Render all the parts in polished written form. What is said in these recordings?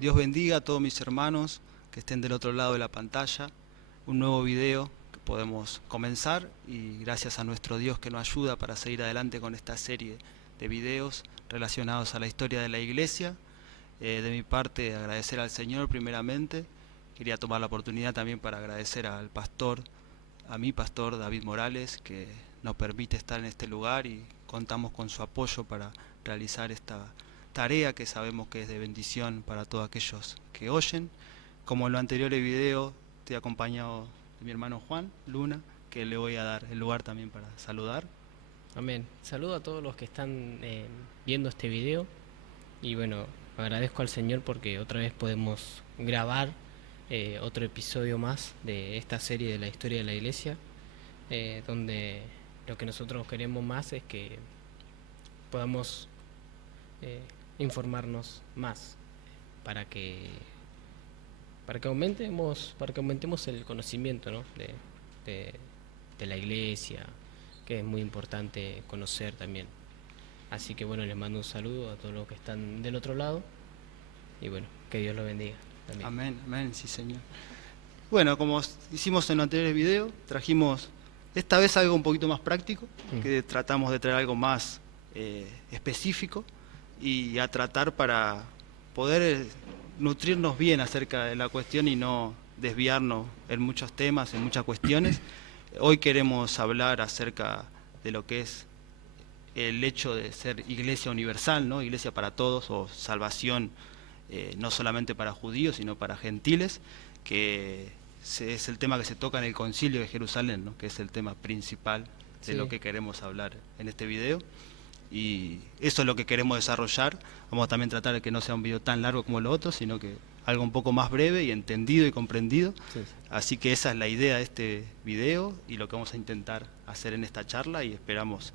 Dios bendiga a todos mis hermanos que estén del otro lado de la pantalla. Un nuevo video que podemos comenzar y gracias a nuestro Dios que nos ayuda para seguir adelante con esta serie de videos relacionados a la historia de la iglesia. De mi parte, agradecer al Señor primeramente. Quería tomar la oportunidad también para agradecer al pastor, a mi pastor David Morales, que nos permite estar en este lugar y contamos con su apoyo para realizar esta tarea que sabemos que es de bendición para todos aquellos que oyen. Como en los anteriores videos, estoy acompañado de mi hermano Juan Luna, que le voy a dar el lugar también para saludar. Amén. Saludo a todos los que están viendo este video y bueno, agradezco al Señor porque otra vez podemos grabar otro episodio más de esta serie de la historia de la iglesia, donde lo que nosotros queremos más es que podamos informarnos más para que aumentemos el conocimiento, ¿no? de, de la iglesia, que es muy importante conocer también. Así que bueno, les mando un saludo a todos los que están del otro lado y bueno, que Dios los bendiga también. Amén, amén, sí Señor. Bueno, como hicimos en los anteriores videos, trajimos esta vez algo un poquito más práctico, que tratamos de traer algo más específico y a tratar para poder nutrirnos bien acerca de la cuestión y no desviarnos en muchos temas, en muchas cuestiones. Hoy queremos hablar acerca de lo que es el hecho de ser iglesia universal, ¿no? Iglesia para todos o salvación no solamente para judíos sino para gentiles, que es el tema que se toca en el Concilio de Jerusalén, ¿no? Que es el tema principal de lo que queremos hablar en este video. Y eso es lo que queremos desarrollar. Vamos a también tratar de que no sea un video tan largo como los otros, sino que algo un poco más breve y entendido y comprendido. Sí. Así que esa es la idea de este video y lo que vamos a intentar hacer en esta charla, y esperamos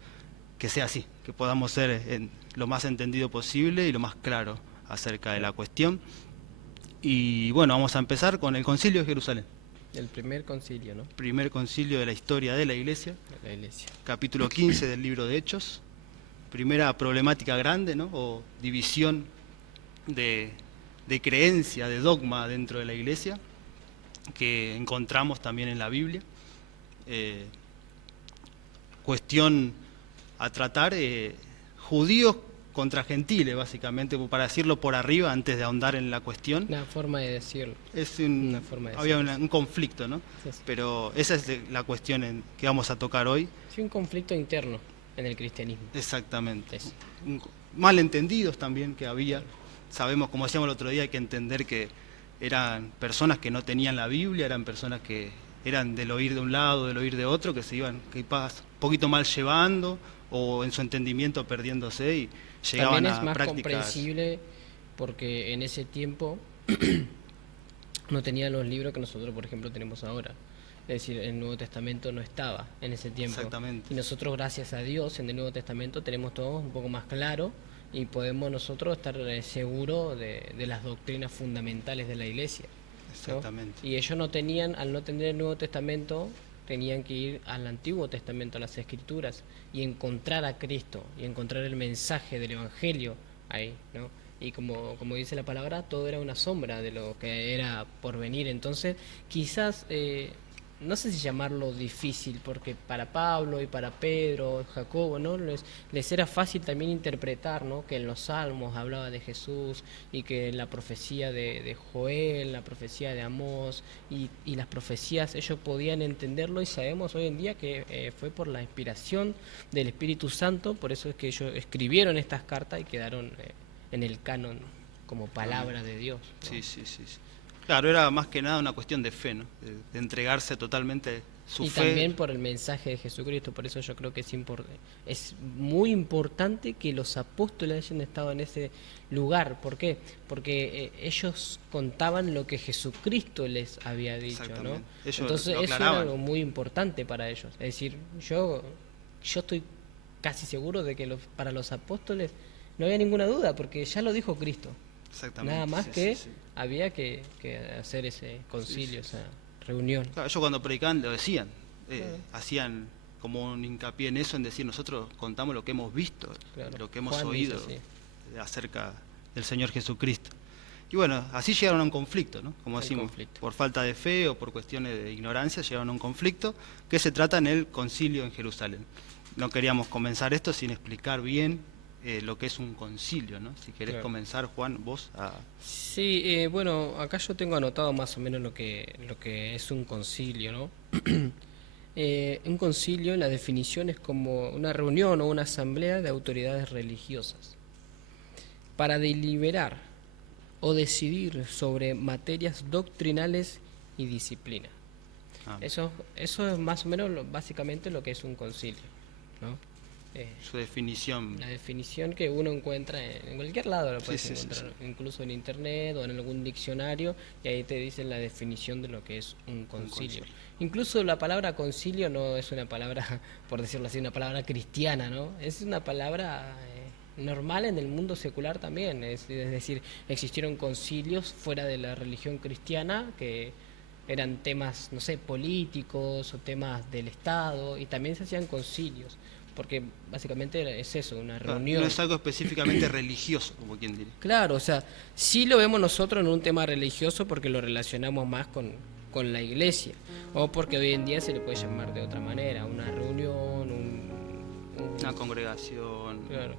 que sea así, que podamos ser lo más entendido posible y lo más claro acerca de la cuestión. Y bueno, vamos a empezar con el Concilio de Jerusalén. El primer concilio, ¿no? Primer concilio de la historia de la iglesia. De la iglesia. Capítulo 15 del libro de Hechos. Primera problemática grande, ¿no? O división de creencia, de dogma dentro de la iglesia, que encontramos también en la Biblia. Cuestión a tratar, judíos contra gentiles, básicamente, para decirlo por arriba antes de ahondar en la cuestión. Una forma de decirlo. Una forma de había un conflicto, ¿no? Sí. Pero esa es la cuestión que vamos a tocar hoy. Sí, un conflicto interno en el cristianismo. Exactamente. Malentendidos también que había. Sabemos, como decíamos el otro día, hay que entender que eran personas que no tenían la Biblia, eran personas que eran del oír de un lado, del oír de otro, que se iban quizás un poquito mal llevando o en su entendimiento perdiéndose y llegaban también a es más prácticas comprensible porque en ese tiempo no tenían los libros que nosotros, por ejemplo, tenemos ahora. Es decir, el Nuevo Testamento no estaba en ese tiempo. Exactamente. Y nosotros, gracias a Dios, en el Nuevo Testamento tenemos todo un poco más claro y podemos nosotros estar seguros de las doctrinas fundamentales de la iglesia, ¿no? Exactamente. Y ellos no tenían, al no tener el Nuevo Testamento, tenían que ir al Antiguo Testamento, a las Escrituras, y encontrar a Cristo, y encontrar el mensaje del Evangelio ahí, ¿no? Y como dice la palabra, todo era una sombra de lo que era por venir. Entonces, quizás, no sé si llamarlo difícil, porque para Pablo y para Pedro, Jacobo, ¿no? Les era fácil también interpretar, ¿no? Que en los Salmos hablaba de Jesús y que la profecía de Joel, la profecía de Amós y las profecías, ellos podían entenderlo, y sabemos hoy en día que fue por la inspiración del Espíritu Santo. Por eso es que ellos escribieron estas cartas y quedaron en el canon como palabra de Dios, ¿no? Sí, sí, sí, sí. Claro, era más que nada una cuestión de fe, ¿no? De entregarse totalmente su y fe. Y también por el mensaje de Jesucristo. Por eso yo creo que es muy importante que los apóstoles hayan estado en ese lugar. ¿Por qué? Porque ellos contaban lo que Jesucristo les había dicho, ¿no? Entonces eso era algo muy importante para ellos. Es decir, yo estoy casi seguro de que para los apóstoles no había ninguna duda, porque ya lo dijo Cristo. Exactamente. Nada más había que hacer ese concilio, esa reunión. Claro, ellos cuando predicaban lo decían, hacían como un hincapié en eso, en decir, nosotros contamos lo que hemos visto, lo que hemos oído acerca del Señor Jesucristo. Y bueno, así llegaron a un conflicto, ¿no? Como Un decimos, conflicto. por falta de fe o por cuestiones de ignorancia llegaron a un conflicto que se trata en el concilio en Jerusalén. No queríamos comenzar esto sin explicar bien lo que es un concilio, ¿no? Si querés Claro. comenzar, Juan, vos a... Sí, bueno, acá yo tengo anotado más o menos lo que es un concilio, ¿no? Un concilio, la definición es como una reunión o una asamblea de autoridades religiosas para deliberar o decidir sobre materias doctrinales y disciplina. Ah, Eso es más o menos básicamente lo que es un concilio, ¿no? su definición. La definición que uno encuentra en cualquier lado, lo Sí, puedes sí, sí, encontrar, sí. incluso en internet o en algún diccionario, y ahí te dicen la definición de lo que es un concilio. concilio. Incluso la palabra concilio no es una palabra, por decirlo así, una palabra cristiana, ¿no? Es una palabra normal en el mundo secular también, es decir, existieron concilios fuera de la religión cristiana que eran temas, no sé, políticos o temas del Estado, y también se hacían concilios, porque básicamente es eso, una Claro, reunión. no es algo específicamente religioso, como quien diría. Claro, o sea, sí lo vemos nosotros en un tema religioso porque lo relacionamos más con la iglesia, o porque hoy en día se le puede llamar de otra manera, una reunión, Una congregación, Claro.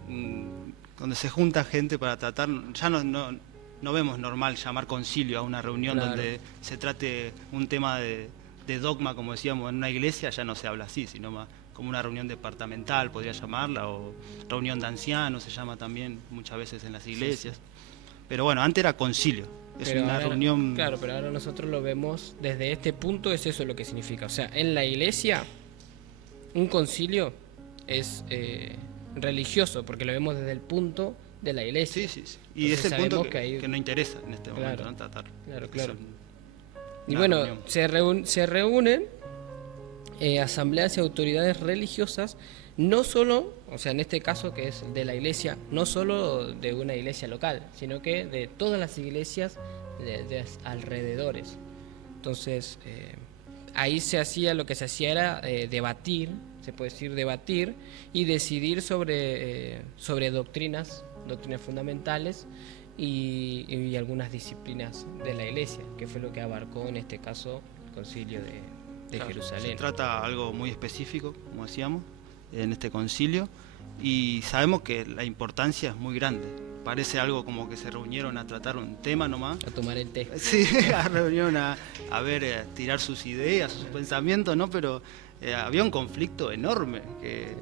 Donde se junta gente para tratar, ya no vemos normal llamar concilio a una reunión Claro. donde se trate un tema de dogma, como decíamos, en una iglesia ya no se habla así, sino más como una reunión departamental, podría llamarla, o reunión de ancianos, se llama también muchas veces en las iglesias. Pero bueno, antes era concilio, es Pero una ahora, reunión... claro, pero ahora nosotros lo vemos desde este punto, es eso lo que significa. O sea, en la iglesia, un concilio es religioso, porque lo vemos desde el punto de la iglesia. Sí, sí, sí. Y Entonces es el punto sabemos que que nos interesa en este momento, Claro, ¿no? Tratar. claro, Porque claro. son Y una bueno, reunión. se reúnen asambleas y autoridades religiosas, no solo, o sea, en este caso que es de la iglesia, no solo de una iglesia local, sino que de todas las iglesias de alrededores. Entonces, ahí se hacía, lo que se hacía era debatir, se puede decir debatir, y decidir sobre doctrinas fundamentales y algunas disciplinas de la iglesia, que fue lo que abarcó en este caso el concilio de Claro, Jerusalén. se trata algo muy específico, como decíamos, en este concilio, y sabemos que la importancia es muy grande. Parece algo como que se reunieron a tratar un tema nomás. A tomar el té. Sí, a reunieron a ver, tirar sus ideas, sus pensamientos, ¿no? Pero había un conflicto enorme, que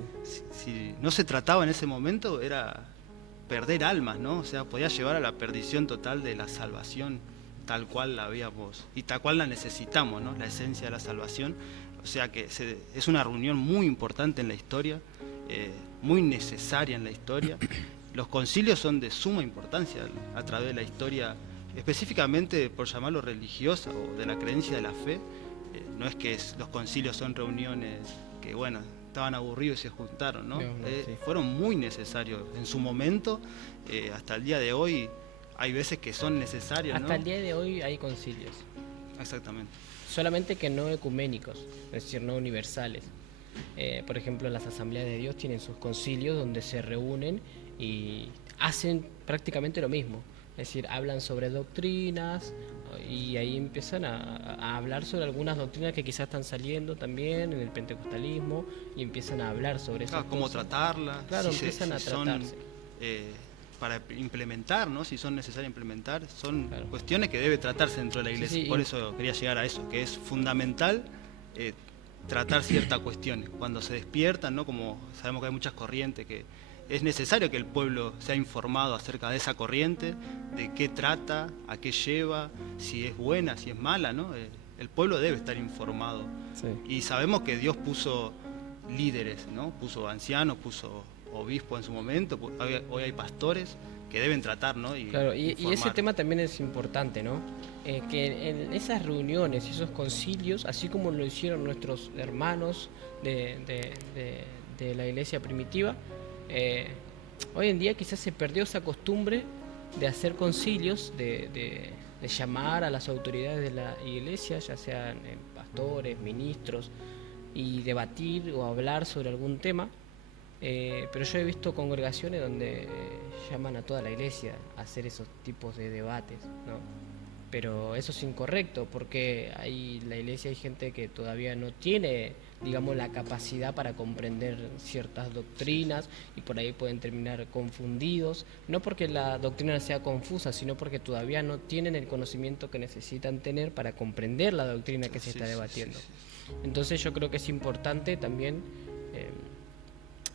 si no se trataba en ese momento era perder almas, ¿no? O sea, podía llevar a la perdición total de la salvación tal cual la habíamos y tal cual la necesitamos, ¿no? La esencia de la salvación. O sea que es una reunión muy importante en la historia, muy necesaria en la historia. Los concilios son de suma importancia a través de la historia, específicamente por llamarlo religiosa o de la creencia de la fe. No es que los concilios son reuniones que, bueno, estaban aburridos y se juntaron, ¿no? Sí. Fueron muy necesarios en su momento, hasta el día de hoy hay veces que son necesarios, ¿no? Hasta el día de hoy hay concilios, Exactamente. solamente que no ecuménicos, es decir, no universales. Por ejemplo, las asambleas de Dios tienen sus concilios donde se reúnen y hacen prácticamente lo mismo. Es decir, hablan sobre doctrinas y ahí empiezan a hablar sobre algunas doctrinas que quizás están saliendo también en el pentecostalismo y empiezan a hablar sobre esas Claro, cómo cosas. tratarlas, Claro, si empiezan a son tratarse. para implementar, ¿no? Si son necesarias implementar, son Claro. cuestiones que debe tratarse dentro de la Sí, iglesia. sí, Por y- eso quería llegar a eso, que es fundamental tratar ciertas cuestiones. Cuando se despiertan, ¿no? Como sabemos que hay muchas corrientes, que es necesario que el pueblo sea informado acerca de esa corriente, de qué trata, a qué lleva, si es buena, si es mala, ¿no? El pueblo debe estar informado. Sí. Y sabemos que Dios puso líderes, ¿no? Puso ancianos, puso obispos en su momento, hoy hay pastores que deben tratar, ¿no? Claro, y ese informar. tema también es importante, ¿no? Que en esas reuniones y esos concilios, así como lo hicieron nuestros hermanos de la iglesia primitiva, hoy en día quizás se perdió esa costumbre de hacer concilios, de llamar a las autoridades de la iglesia, ya sean pastores, ministros, y debatir o hablar sobre algún tema. pero yo he visto congregaciones donde llaman a toda la iglesia a hacer esos tipos de debates, ¿no? Pero eso es incorrecto, porque la iglesia hay gente que todavía no tiene, digamos, la capacidad para comprender ciertas doctrinas y por ahí pueden terminar confundidos, no porque la doctrina sea confusa, sino porque todavía no tienen el conocimiento que necesitan tener para comprender la doctrina que se está debatiendo. Entonces yo creo que es importante también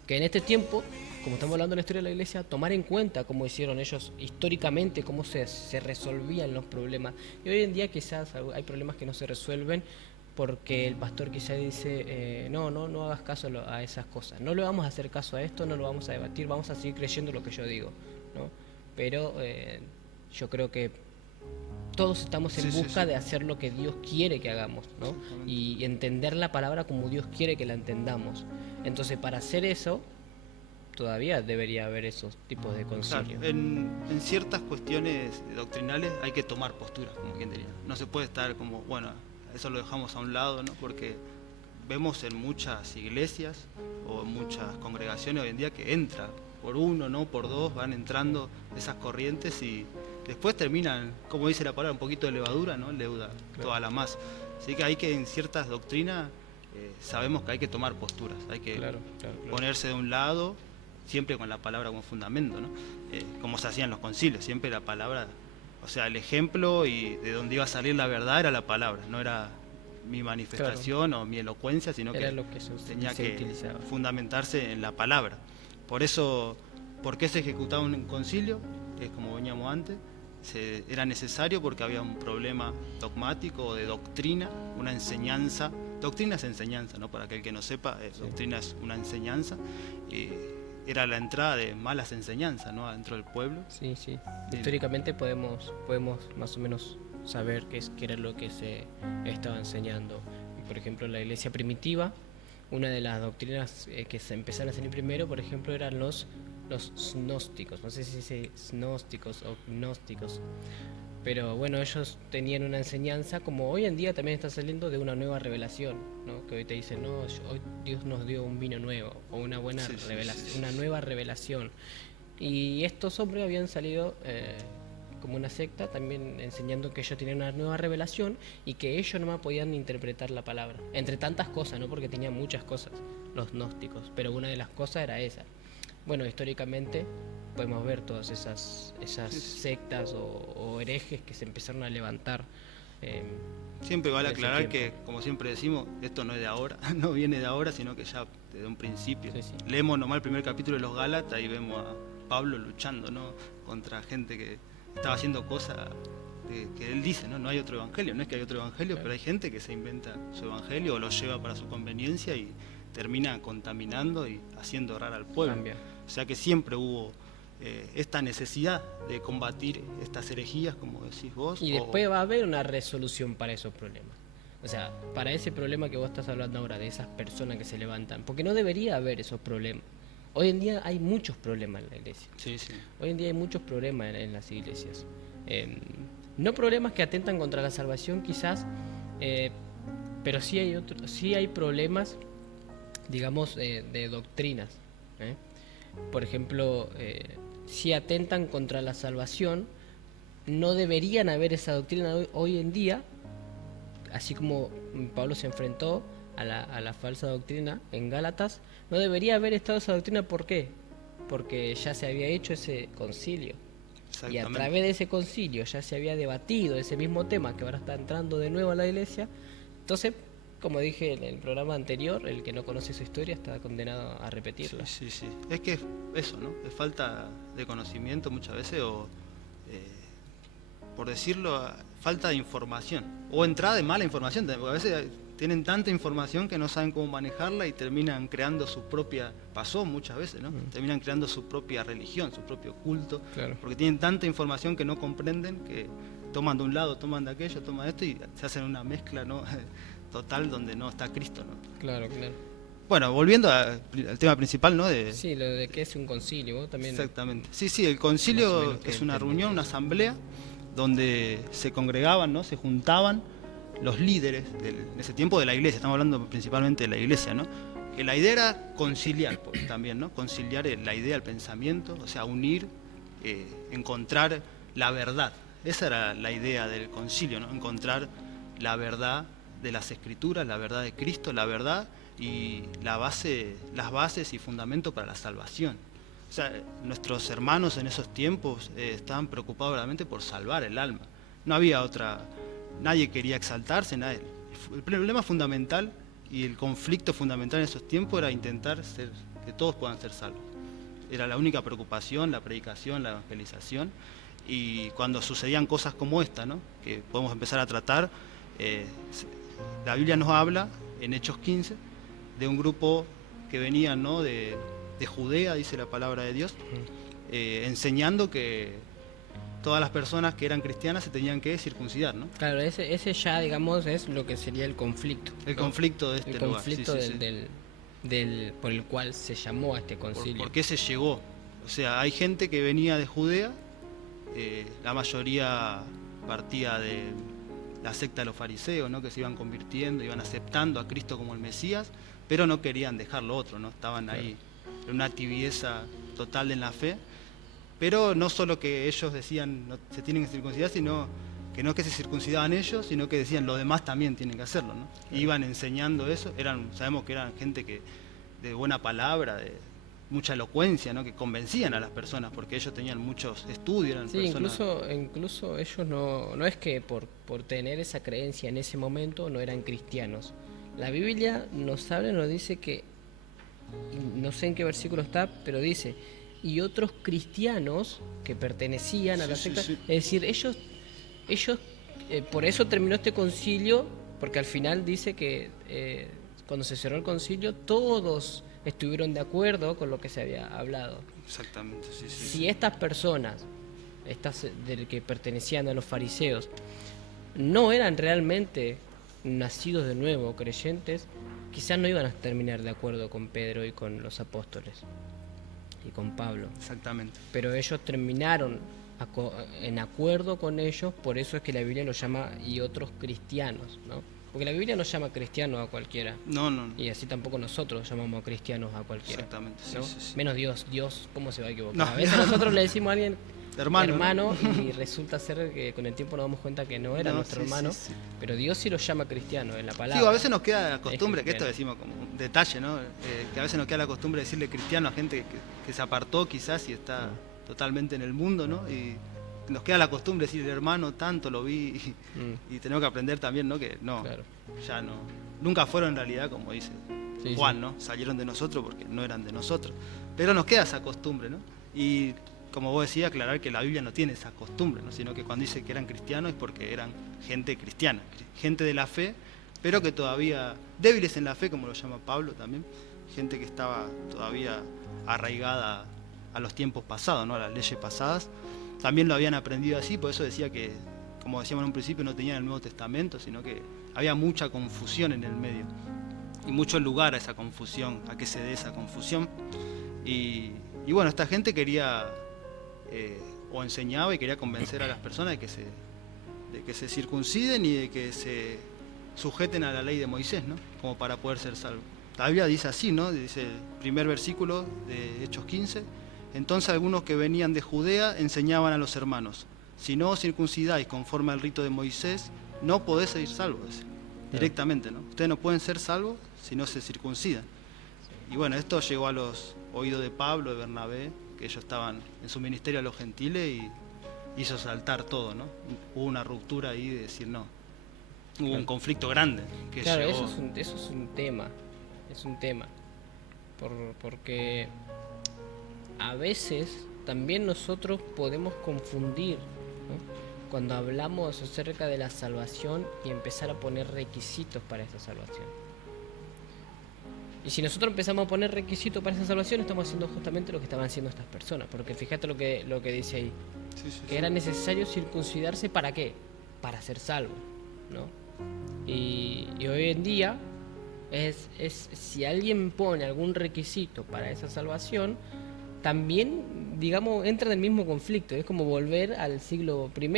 que en este tiempo, como estamos hablando de la historia de la iglesia, tomar en cuenta cómo hicieron ellos históricamente, cómo se resolvían los problemas. Y hoy en día quizás hay problemas que no se resuelven porque el pastor quizás dice, no hagas caso a esas cosas, no le vamos a hacer caso a esto, no lo vamos a debatir, vamos a seguir creyendo lo que yo digo, ¿no? Pero yo creo que todos estamos en busca de hacer lo que Dios quiere que hagamos, ¿no? Y entender la palabra como Dios quiere que la entendamos. Entonces, para hacer eso, todavía debería haber esos tipos de concilios. Claro, en ciertas cuestiones doctrinales hay que tomar posturas, como quien diría. No se puede estar como, bueno, eso lo dejamos a un lado, ¿no? Porque vemos en muchas iglesias o en muchas congregaciones hoy en día que entra por uno, ¿no? Por dos, van entrando esas corrientes y después terminan, como dice la palabra, un poquito de levadura, ¿no? Leuda toda la masa. Así que hay que, en ciertas doctrinas, sabemos que hay que tomar posturas, hay que ponerse de un lado, siempre con la palabra como fundamento, ¿no? Como se hacía en los concilios, siempre la palabra, o sea, el ejemplo y de donde iba a salir la verdad era la palabra, no era mi manifestación o mi elocuencia, sino que tenía que fundamentarse en la palabra. Por eso, ¿por qué se ejecutaba un concilio? Es como veníamos antes, era necesario porque había un problema dogmático o de doctrina, una enseñanza. Doctrina es enseñanza, ¿no? Para aquel que no sepa, doctrina es una enseñanza. Era la entrada de malas enseñanzas, ¿no? Dentro del pueblo. Sí. Históricamente podemos más o menos saber qué era lo que se estaba enseñando. Por ejemplo, en la iglesia primitiva, una de las doctrinas que se empezaron a salir primero, por ejemplo, eran los gnósticos. No sé si se dice gnósticos o gnósticos. Pero bueno, ellos tenían una enseñanza, como hoy en día también está saliendo, de una nueva revelación, ¿no? Que hoy te dicen, no, hoy Dios nos dio un vino nuevo, o una buena revelación, una nueva revelación. Y estos hombres habían salido como una secta, también enseñando que ellos tenían una nueva revelación y que ellos nomás podían interpretar la palabra. Entre tantas cosas, ¿no? Porque tenían muchas cosas, los gnósticos, pero una de las cosas era esa. Bueno, históricamente podemos ver todas esas sectas o herejes que se empezaron a levantar. Siempre vale aclarar que, como siempre decimos, esto no es de ahora, no viene de ahora, sino que ya desde un principio. Leemos nomás el primer capítulo de los Gálatas y vemos a Pablo luchando, ¿no? Contra gente que estaba haciendo cosas que él dice, ¿no? No hay otro evangelio, no es que hay otro evangelio, pero hay gente que se inventa su evangelio o lo lleva para su conveniencia y termina contaminando y haciendo errar al pueblo. O sea que siempre hubo esta necesidad de combatir estas herejías, como decís vos. Y después va a haber una resolución para esos problemas. O sea, para ese problema que vos estás hablando ahora, de esas personas que se levantan. Porque no debería haber esos problemas. Hoy en día hay muchos problemas en la iglesia. Hoy en día hay muchos problemas en las iglesias. No problemas que atentan contra la salvación quizás, pero sí hay problemas, digamos, de doctrinas. Por ejemplo, si atentan contra la salvación, no deberían haber esa doctrina hoy en día, así como Pablo se enfrentó a la falsa doctrina en Gálatas, no debería haber estado esa doctrina. ¿Por qué? Porque ya se había hecho ese concilio. Y a través de ese concilio ya se había debatido ese mismo tema que ahora está entrando de nuevo a la iglesia. Entonces, como dije en el programa anterior, el que no conoce su historia está condenado a repetirla. Sí. Es que eso, ¿no? Es falta de conocimiento muchas veces o, por decirlo, falta de información. O entrada de mala información, porque a veces tienen tanta información que no saben cómo manejarla y terminan creando su propia... Pasó muchas veces, ¿no? Terminan creando su propia religión, su propio culto. Porque tienen tanta información que no comprenden, que toman de un lado, toman de aquello, toman de esto y se hacen una mezcla, ¿no? Total, donde no está Cristo, ¿no? Claro. Bueno, volviendo al tema principal, ¿no? Sí, lo de que es un concilio, ¿vos también? Exactamente. Sí, el concilio es una reunión, una asamblea, donde se congregaban, ¿no? Se juntaban los líderes en ese tiempo de la iglesia, estamos hablando principalmente de la iglesia, ¿no? que la idea era conciliar también, ¿no? Conciliar la idea, el pensamiento, o sea, unir, encontrar la verdad. Esa era la idea del concilio, ¿no? Encontrar la verdad de las Escrituras, la verdad de Cristo, la verdad y las bases y fundamentos para la salvación. O sea, nuestros hermanos en esos tiempos estaban preocupados realmente por salvar el alma. No había otra, nadie quería exaltarse, nadie. El problema fundamental y el conflicto fundamental en esos tiempos era intentar que todos puedan ser salvos. Era la única preocupación, la predicación, la evangelización. Y cuando sucedían cosas como esta, ¿no? Que podemos empezar a tratar, la Biblia nos habla en Hechos 15 de un grupo que venía, ¿no? de Judea, dice la palabra de Dios, enseñando que todas las personas que eran cristianas se tenían que circuncidar, ¿no? Claro, ese ya, digamos, es lo que sería el conflicto. El conflicto de este lugar. El conflicto por el cual se llamó a este concilio. ¿Por qué se llegó? O sea, hay gente que venía de Judea, la mayoría partía de la secta de los fariseos, ¿no? Que se iban convirtiendo, iban aceptando a Cristo como el Mesías, pero no querían dejar lo otro, ¿no? Estaban ahí en una tibieza total en la fe. Pero no solo que ellos decían no se tienen que circuncidar, sino que no es que se circuncidaban ellos, sino que decían los demás también tienen que hacerlo, ¿no? Y iban enseñando eso. Sabemos que eran gente de buena palabra, de mucha elocuencia, ¿no? Que convencían a las personas porque ellos tenían muchos estudios. Eran personas... incluso ellos no es que por tener esa creencia en ese momento no eran cristianos. La Biblia nos dice que, no sé en qué versículo está, pero dice... y otros cristianos que pertenecían a la secta, es decir, ellos por eso terminó este concilio, porque al final dice que cuando se cerró el concilio todos estuvieron de acuerdo con lo que se había hablado. Exactamente, Si estas personas, del que pertenecían a los fariseos, no eran realmente nacidos de nuevo, creyentes, quizás no iban a terminar de acuerdo con Pedro y con los apóstoles y con Pablo. Exactamente. Pero ellos terminaron en acuerdo con ellos, por eso es que la Biblia los llama y otros cristianos, ¿no? Porque la Biblia no llama cristiano a cualquiera. No. Y así tampoco nosotros llamamos cristianos a cualquiera. Exactamente, ¿no? Menos Dios, ¿cómo se va a equivocar? No. A veces nosotros le decimos a alguien hermano ¿no? Y resulta ser que con el tiempo nos damos cuenta que no era nuestro hermano, pero Dios sí lo llama cristiano en la palabra. Sí, a veces nos queda la costumbre, que esto decimos como un detalle, ¿no? Que a veces nos queda la costumbre de decirle cristiano a gente que se apartó quizás y está totalmente en el mundo, ¿no? Y nos queda la costumbre de decir hermano, tanto lo vi y tenemos que aprender también, ¿no? Que no, claro. Ya no, nunca fueron en realidad como dice Juan, ¿no? Salieron de nosotros porque no eran de nosotros, pero nos queda esa costumbre, ¿no? Y como vos decías, aclarar que la Biblia no tiene esa costumbre, ¿no? Sino que cuando dice que eran cristianos es porque eran gente cristiana, gente de la fe, pero que todavía débiles en la fe, como lo llama Pablo también, gente que estaba todavía arraigada a los tiempos pasados, ¿no? A las leyes pasadas. También lo habían aprendido así, por eso decía que, como decíamos en un principio, no tenían el Nuevo Testamento, sino que había mucha confusión en el medio y mucho lugar a esa confusión, a que se dé esa confusión. Y bueno, esta gente quería o enseñaba y quería convencer a las personas de que se circunciden y de que se sujeten a la ley de Moisés, ¿no? Como para poder ser salvos. La Biblia dice así, ¿no? Dice el primer versículo de Hechos 15. Entonces algunos que venían de Judea enseñaban a los hermanos: si no os circuncidáis conforme al rito de Moisés, no podéis ser salvos. Directamente, ¿no? Ustedes no pueden ser salvos si no se circuncidan. Y bueno, esto llegó a los oídos de Pablo, de Bernabé, que ellos estaban en su ministerio a los gentiles y hizo saltar todo, ¿no? Hubo una ruptura ahí de decir no. Hubo un conflicto grande que claro, llegó. Eso es un tema. Porque a veces también nosotros podemos confundir, ¿no? Cuando hablamos acerca de la salvación y empezar a poner requisitos para esa salvación. Y si nosotros empezamos a poner requisitos para esa salvación, estamos haciendo justamente lo que estaban haciendo estas personas. Porque fíjate lo que dice ahí. Que era necesario circuncidarse, ¿para qué? Para ser salvo, ¿no? Y hoy en día, si alguien pone algún requisito para esa salvación, también, digamos, entra en el mismo conflicto. Es como volver al siglo I,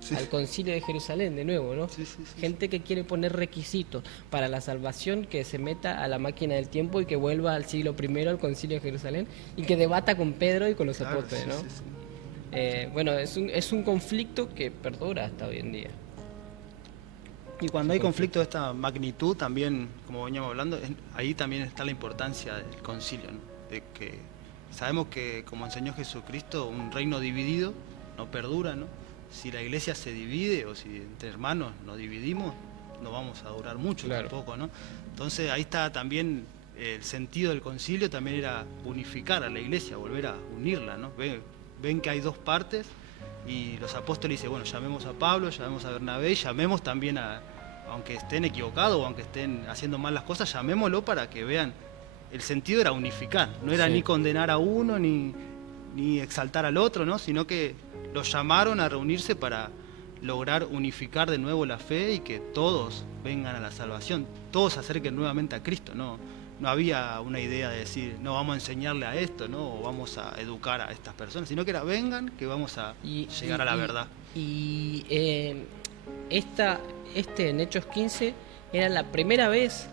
Sí. al concilio de Jerusalén de nuevo, ¿no? Sí, sí, sí. Gente que quiere poner requisitos para la salvación, que se meta a la máquina del tiempo y que vuelva al siglo I, al concilio de Jerusalén, y que debata con Pedro y con los Claro, apóstoles, sí, ¿no? sí, sí. Bueno, es un conflicto que perdura hasta hoy en día. Y cuando hay conflicto de esta magnitud, también, como veníamos hablando, ahí también está la importancia del concilio, ¿no? De que sabemos que, como enseñó Jesucristo, un reino dividido no perdura, ¿no? Si la iglesia se divide o si entre hermanos nos dividimos, no vamos a durar mucho Claro. tampoco, ¿no? Entonces ahí está también el sentido del concilio, también era unificar a la iglesia, volver a unirla, ¿no? Ven que hay dos partes y los apóstoles dicen, bueno, llamemos a Pablo, llamemos a Bernabé, y llamemos también aunque estén equivocados o aunque estén haciendo mal las cosas, llamémoslo para que vean. El sentido era unificar, no era Sí. ni condenar a uno ni exaltar al otro, ¿no? Sino que los llamaron a reunirse para lograr unificar de nuevo la fe y que todos vengan a la salvación, todos se acerquen nuevamente a Cristo, ¿no? No había una idea de decir, no, vamos a enseñarle a esto, ¿no? O vamos a educar a estas personas, sino que era, vengan, que vamos a llegar a la verdad. Y en Hechos 15 era la primera vez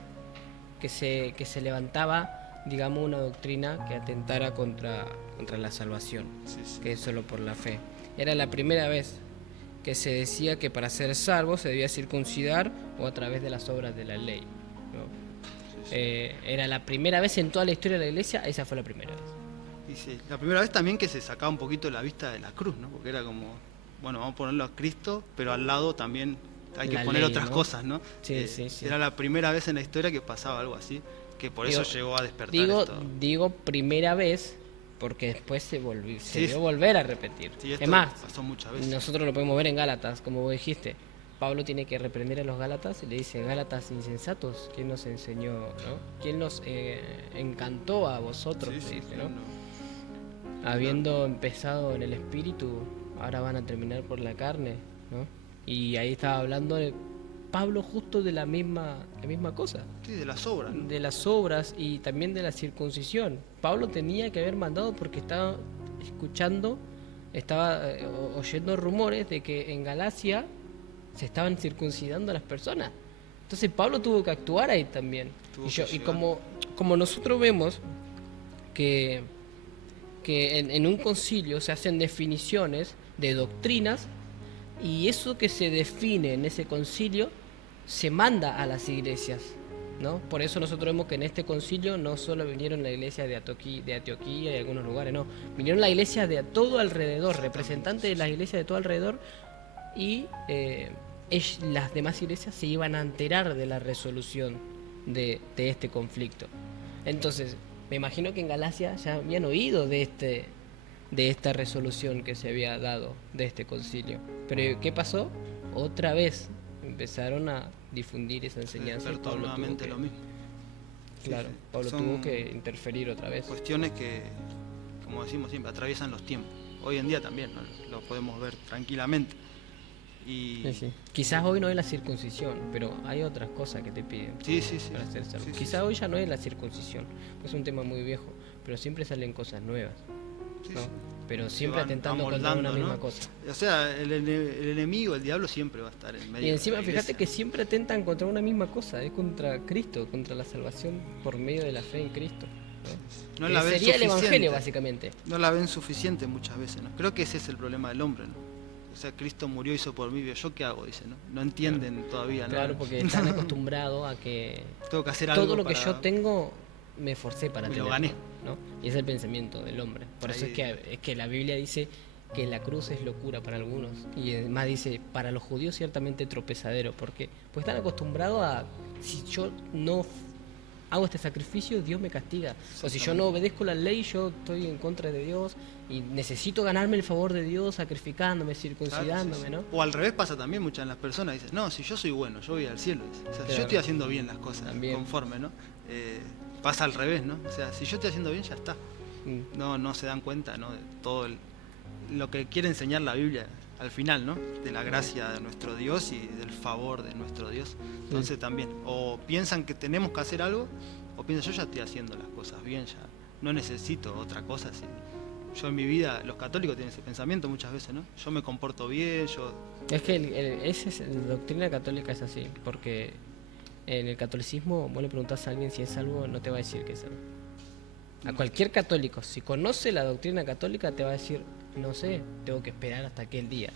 que se levantaba, digamos, una doctrina que atentara contra la salvación, Sí, sí. que es solo por la fe. Era la primera vez que se decía que para ser salvo se debía circuncidar o a través de las obras de la ley, ¿no? Era la primera vez en toda la historia de la iglesia, esa fue la primera vez. Y sí, la primera vez también que se sacaba un poquito la vista de la cruz, ¿no? Porque era como, bueno, vamos a ponerlo a Cristo, pero al lado también hay que La poner ley, otras ¿no? cosas, ¿no? Sí, sí. Era la primera vez en la historia que pasaba algo así, que por eso llegó a despertar esto. Digo primera vez porque después se Sí, debió volver a repetir. Sí, esto Es más, pasó muchas veces. nosotros lo podemos ver en Gálatas, como vos dijiste. Pablo tiene que reprender a los Gálatas y le dice, Gálatas insensatos, ¿quién nos enseñó, no? ¿Quién nos encantó a vosotros? Sí, le dice, sí, ¿no? Habiendo empezado en el espíritu, ahora van a terminar por la carne, ¿no? Y ahí estaba hablando Pablo justo de la misma cosa, Sí, de las obras, ¿no? de las obras y también de la circuncisión. Pablo tenía que haber mandado porque estaba oyendo rumores de que en Galacia se estaban circuncidando a las personas. Entonces Pablo tuvo que actuar ahí también. Y como nosotros vemos que en un concilio se hacen definiciones de doctrinas y eso que se define en ese concilio se manda a las iglesias, ¿no? Por eso nosotros vemos que en este concilio no solo vinieron la iglesia de Antioquía y algunos lugares, no, vinieron la iglesia de todo alrededor, representantes de las iglesias de todo alrededor, y las demás iglesias se iban a enterar de la resolución de este conflicto. Entonces, me imagino que en Galacia ya habían oído de esta resolución que se había dado de este concilio. Pero ¿qué pasó? Otra vez empezaron a difundir esa enseñanza. Se despertó nuevamente lo mismo. Claro, Sí, sí. Pablo Son tuvo que interferir otra vez. cuestiones que, como decimos siempre, atraviesan los tiempos. Hoy en día también, ¿no? Lo podemos ver tranquilamente. Y Sí. Quizás hoy no es la circuncisión, pero hay otras cosas que te piden sí. para ser salvo. Sí, sí, Quizás sí. hoy ya no es la circuncisión, es un tema muy viejo, pero siempre salen cosas nuevas, Sí, ¿no? sí. Pero Se siempre van atentando contra una amoldando, misma ¿no? cosa. O sea, el enemigo, el diablo siempre va a estar en medio. Y encima, de la fíjate iglesia. que siempre atentan contra una misma cosa, es contra Cristo, contra la salvación por medio de la fe en Cristo, ¿no? No Que la ven sería el suficiente. evangelio, básicamente. No la ven suficiente muchas veces, ¿no? Creo que ese es el problema del hombre, ¿no? O sea, Cristo murió, hizo por mí, ¿yo qué hago? Dice, ¿no? No entienden todavía, ¿no? Claro, porque están acostumbrados a que Tengo que hacer algo todo lo que para- yo tengo me esforcé para Me lo tenerlo, gané. ¿no? Y es el pensamiento del hombre. Por eso Ahí- es que la Biblia dice que la cruz es locura para algunos. Y además dice, para los judíos ciertamente tropezadero. Porque pues están acostumbrados a, si yo no hago este sacrificio, Dios me castiga. O si yo no obedezco la ley, yo estoy en contra de Dios y necesito ganarme el favor de Dios sacrificándome, circuncidándome, Claro, sí, sí. ¿no? O al revés pasa también muchas en las personas, dicen, no, si yo soy bueno, yo voy al cielo. Dice. O sea, si Claro. yo estoy haciendo bien las cosas, También. conforme, ¿no? Pasa al revés, ¿no? O sea, si yo estoy haciendo bien, ya está. Mm. No se dan cuenta, ¿no? De todo lo que quiere enseñar la Biblia al final, ¿no? De la gracia de nuestro Dios y del favor de nuestro Dios. Entonces también, o piensan que tenemos que hacer algo, o piensan yo ya estoy haciendo las cosas bien, ya no necesito otra cosa. yo en mi vida, los católicos tienen ese pensamiento muchas veces, ¿no? Yo me comporto bien, yo... Es que la doctrina católica es así, porque en el catolicismo vos le preguntás a alguien si es salvo, no te va a decir que es salvo. A cualquier católico, si conoce la doctrina católica, te va a decir, no sé, tengo que esperar hasta aquel día.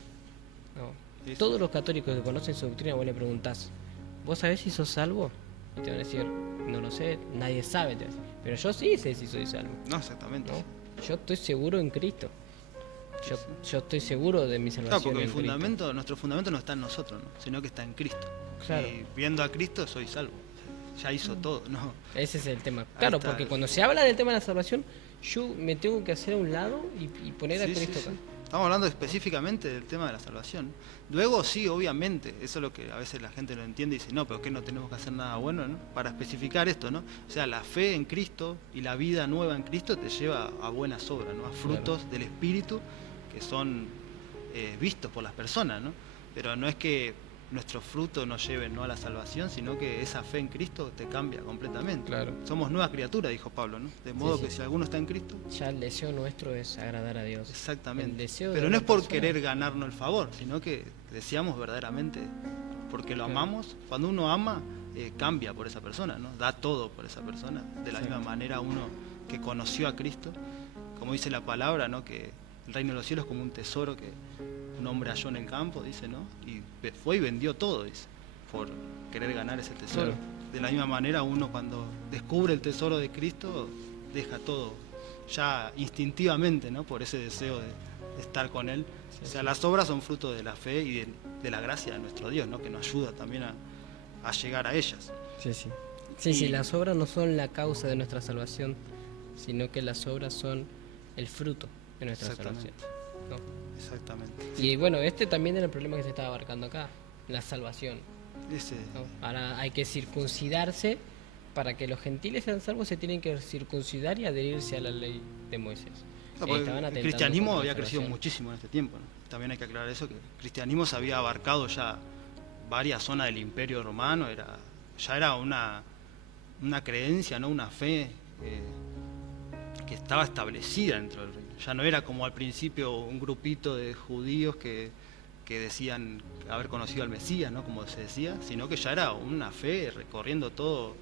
No. Sí. Todos los católicos que conocen su doctrina, vos le preguntás, ¿vos sabés si sos salvo? Y te van a decir, no lo sé, nadie sabe, te va a decir, pero yo sí sé si soy salvo. No, exactamente. ¿No? Yo estoy seguro en Cristo. Yo estoy seguro de mi salvación. Claro, porque en Cristo. nuestro fundamento no está en nosotros, ¿no? Sino que está en Cristo. Claro. Y viendo a Cristo soy salvo. Ya hizo todo, ¿no? Ese es el tema. Claro, está. porque cuando se habla del tema de la salvación, yo me tengo que hacer a un lado y poner a Sí, Cristo sí, acá. sí. Estamos hablando específicamente del tema de la salvación. Luego sí, obviamente, eso es lo que a veces la gente no entiende y dice, no, pero ¿qué no tenemos que hacer nada bueno, ¿no? Para especificar esto, ¿no? O sea, la fe en Cristo y la vida nueva en Cristo te lleva a buenas obras, ¿no? A frutos del Espíritu que son vistos por las personas, ¿no? Pero no es que nuestros frutos nos lleven no a la salvación, sino que esa fe en Cristo te cambia completamente. Claro. Somos nuevas criaturas, dijo Pablo, ¿no? De modo que si alguno está en Cristo, Ya el deseo nuestro es agradar a Dios. exactamente. El deseo de pero no una es por persona. querer ganarnos el favor, sino que deseamos verdaderamente, porque lo amamos. Cuando uno ama, cambia por esa persona, ¿no? Da todo por esa persona. De la misma manera uno que conoció a Cristo, como dice la palabra, ¿no? Que el reino de los cielos es como un tesoro que un hombre halló en el campo, dice, ¿no? Y fue y vendió todo, dice, por querer ganar ese tesoro. Claro. De la misma manera uno cuando descubre el tesoro de Cristo, deja todo ya instintivamente, ¿no? Por ese deseo de estar con Él. O sea, las obras son fruto de la fe y de la gracia de nuestro Dios, ¿no? Que nos ayuda también a llegar a ellas. Sí, las obras no son la causa de nuestra salvación, sino que las obras son el fruto de nuestra salvación. ¿No? Exactamente. Y bueno, este también era el problema que se estaba abarcando acá, la salvación. ¿No? Ahora hay que circuncidarse. Para que los gentiles sean salvos se tienen que circuncidar y adherirse a la ley de Moisés. El cristianismo había crecido muchísimo en este tiempo, ¿no? También hay que aclarar eso, que el cristianismo se había abarcado ya varias zonas del Imperio Romano, ya era una creencia, ¿no? Una fe que estaba establecida dentro del reino. Ya no era como al principio un grupito de judíos que decían haber conocido al Mesías, ¿no? Como se decía, sino que ya era una fe recorriendo todo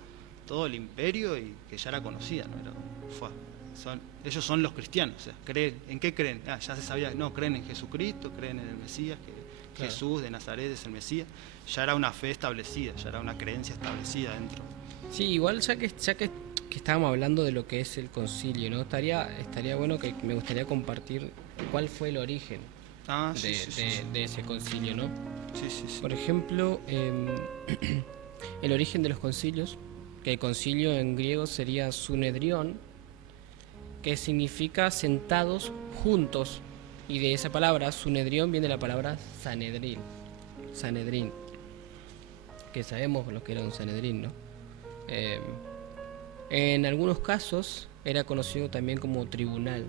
el imperio y que ya era conocida, ¿no? Ellos son los cristianos, o sea, ¿en qué creen? Ya se sabía, no, creen en Jesucristo, creen en el Mesías, que claro. Jesús de Nazaret es el Mesías. Ya era una fe establecida, ya era una creencia establecida dentro. Sí, igual ya que estábamos hablando de lo que es el concilio, ¿no? Estaría bueno que me gustaría compartir cuál fue el origen de ese concilio, ¿no? Sí. Por ejemplo, el origen de los concilios, que el concilio en griego sería sunedrión, que significa sentados juntos, y de esa palabra sunedrión viene la palabra sanedrín, que sabemos lo que era un sanedrín, ¿no? En algunos casos era conocido también como tribunal,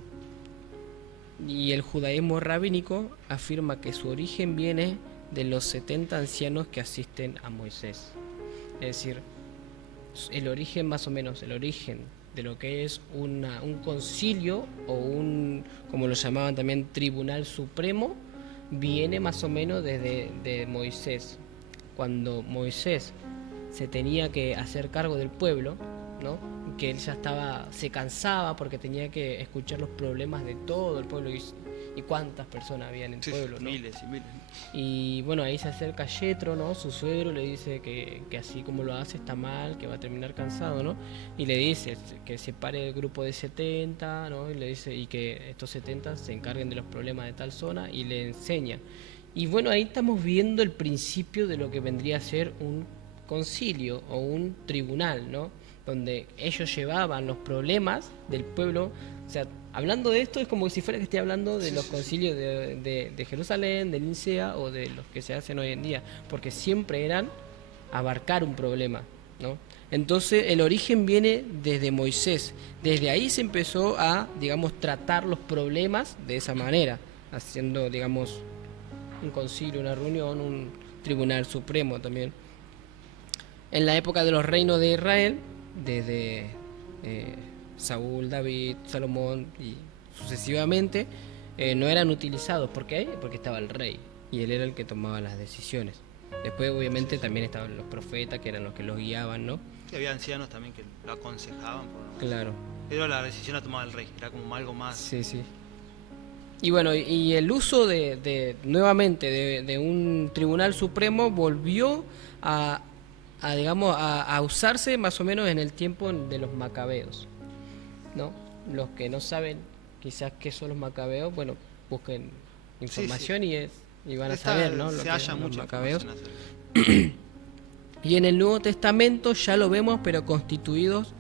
y el judaísmo rabínico afirma que su origen viene de los 70 ancianos que asisten a Moisés. Es decir, el origen de lo que es un concilio o como lo llamaban también, tribunal supremo, viene más o menos de Moisés. Cuando Moisés se tenía que hacer cargo del pueblo, ¿no? Que él ya se cansaba porque tenía que escuchar los problemas de todo el pueblo y cuántas personas había en el pueblo, ¿no? Miles y miles. Y bueno, ahí se acerca Yetro, ¿no? Su suegro, le dice que así como lo hace está mal, que va a terminar cansado, ¿no? Y le dice que separe el grupo de 70, ¿no? Y le dice y que estos 70 se encarguen de los problemas de tal zona y le enseña. Y bueno, ahí estamos viendo el principio de lo que vendría a ser un concilio o un tribunal, ¿no? Donde ellos llevaban los problemas del pueblo. O sea, hablando de esto es como si fuera que esté hablando de los concilios de Jerusalén, de Nicea o de los que se hacen hoy en día, porque siempre eran abarcar un problema, ¿no? Entonces el origen viene desde Moisés. Desde ahí se empezó a, digamos, tratar los problemas de esa manera, haciendo, digamos, un concilio, una reunión, un tribunal supremo también. En la época de los reinos de Israel, desde Saúl, David, Salomón y sucesivamente, no eran utilizados. ¿Por qué? Porque estaba el rey y él era el que tomaba las decisiones. Después obviamente también estaban los profetas, que eran los que los guiaban, ¿no? Sí, había ancianos también que lo aconsejaban, Claro. pero la decisión la tomaba el rey, era como algo más. Sí, sí. Y bueno, y el uso nuevamente de un tribunal supremo volvió digamos, a usarse más o menos en el tiempo de los macabeos, ¿no? Los que no saben quizás qué son los macabeos, bueno, busquen información y van a saber, ¿no? Lo Se que halla son los mucha macabeos. información. Y en el Nuevo Testamento ya lo vemos, pero constituidos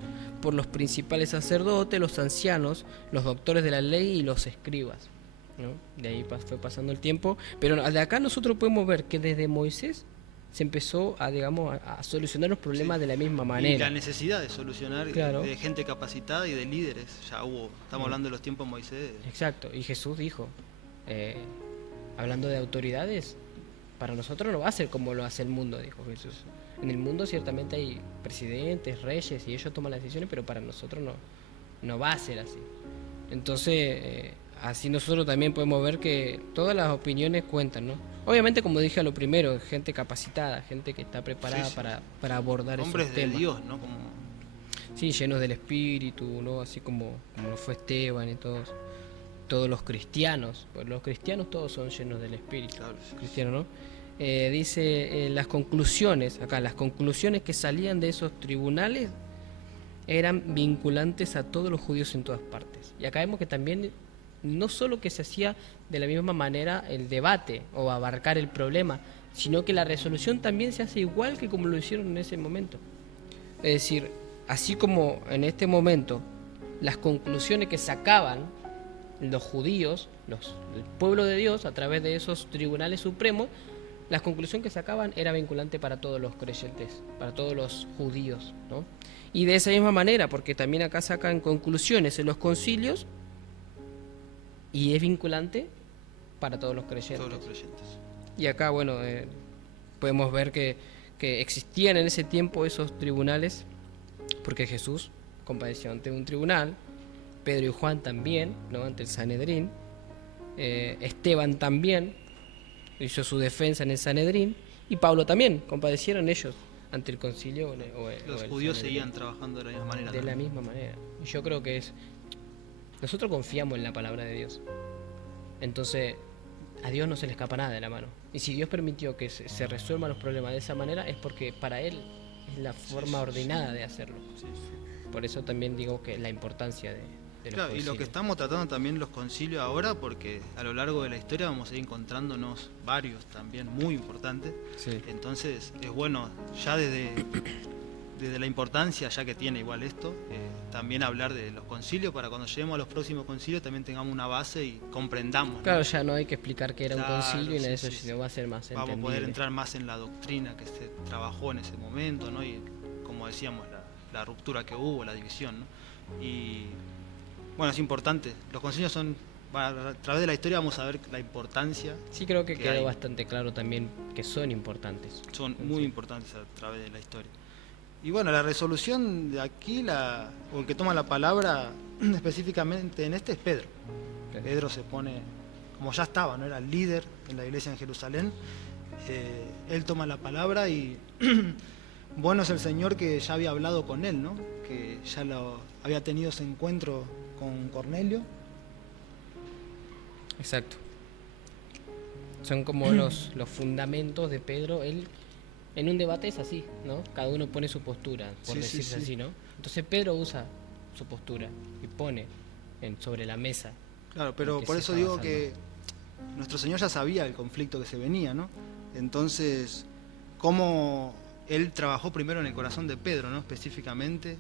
por los principales sacerdotes, los ancianos, los doctores de la ley y los escribas, ¿no? De ahí fue pasando el tiempo, pero de acá nosotros podemos ver que desde Moisés se empezó a, digamos, a solucionar los problemas de la misma manera. Y la necesidad de solucionar, claro, de gente capacitada y de líderes, ya hubo, estamos hablando de los tiempos de Moisés. Exacto, y Jesús dijo, hablando de autoridades, para nosotros no va a ser como lo hace el mundo, dijo Jesús. En el mundo ciertamente hay presidentes, reyes, y ellos toman las decisiones, pero para nosotros no va a ser así. Entonces, así nosotros también podemos ver que todas las opiniones cuentan, ¿no? Obviamente, como dije a lo primero, gente capacitada, gente que está preparada para abordar esos temas. Hombres de Dios, ¿no? Sí, llenos del Espíritu, ¿no? Así como lo fue Esteban y todos los cristianos. Pues los cristianos todos son llenos del Espíritu. Claro, cristiano, ¿no? Dice las conclusiones que salían de esos tribunales eran vinculantes a todos los judíos en todas partes. Y acá vemos que también no solo que se hacía de la misma manera el debate o abarcar el problema, sino que la resolución también se hace igual que como lo hicieron en ese momento. Es decir, así como en este momento las conclusiones que sacaban los judíos, el pueblo de Dios, a través de esos tribunales supremos, la conclusión que sacaban era vinculante para todos los creyentes, para todos los judíos, ¿no? Y de esa misma manera, porque también acá sacan conclusiones en los concilios y es vinculante para todos los creyentes. Todos los creyentes. Y acá, bueno, podemos ver que existían en ese tiempo esos tribunales, porque Jesús compadeció ante un tribunal, Pedro y Juan también, ¿no? Ante el Sanedrín, Esteban también hizo su defensa en el Sanedrín, y Pablo también, compadecieron ellos ante el concilio. Los judíos seguían trabajando de la misma manera. De la misma manera. Y yo creo que nosotros confiamos en la palabra de Dios. Entonces, a Dios no se le escapa nada de la mano. Y si Dios permitió que se resuelvan los problemas de esa manera, es porque para Él es la forma ordenada de hacerlo. Por eso también digo que la importancia de los concilios. Y lo que estamos tratando también los concilios ahora, porque a lo largo de la historia vamos a ir encontrándonos varios también muy importantes. Sí. Entonces es bueno ya desde la importancia ya que tiene igual esto, también hablar de los concilios para cuando lleguemos a los próximos concilios también tengamos una base y comprendamos. Claro, ¿no? Ya no hay que explicar qué era un concilio y nada de eso, sino va a ser más entendible. Vamos a poder entrar más en la doctrina que se trabajó en ese momento, ¿no? Y como decíamos, la ruptura que hubo, la división, ¿no? Y bueno, es importante. Los concilios son, a través de la historia vamos a ver la importancia. Sí, creo que quedó bastante claro también que son importantes. Son muy importantes a través de la historia. Y bueno, la resolución de aquí, o el que toma la palabra específicamente en este es Pedro. Pedro se pone, como ya estaba, ¿no? Era el líder en la iglesia en Jerusalén. Él toma la palabra y bueno es el Señor que ya había hablado con él, ¿no? Que ya había tenido ese encuentro con Cornelio. Exacto. Son como los fundamentos de Pedro. Él en un debate es así, ¿no? Cada uno pone su postura, por decirse así, ¿no? Entonces Pedro usa su postura y pone sobre la mesa. Claro, pero por eso digo que nuestro Señor ya sabía el conflicto que se venía, ¿no? Entonces, cómo Él trabajó primero en el corazón de Pedro, ¿no? Específicamente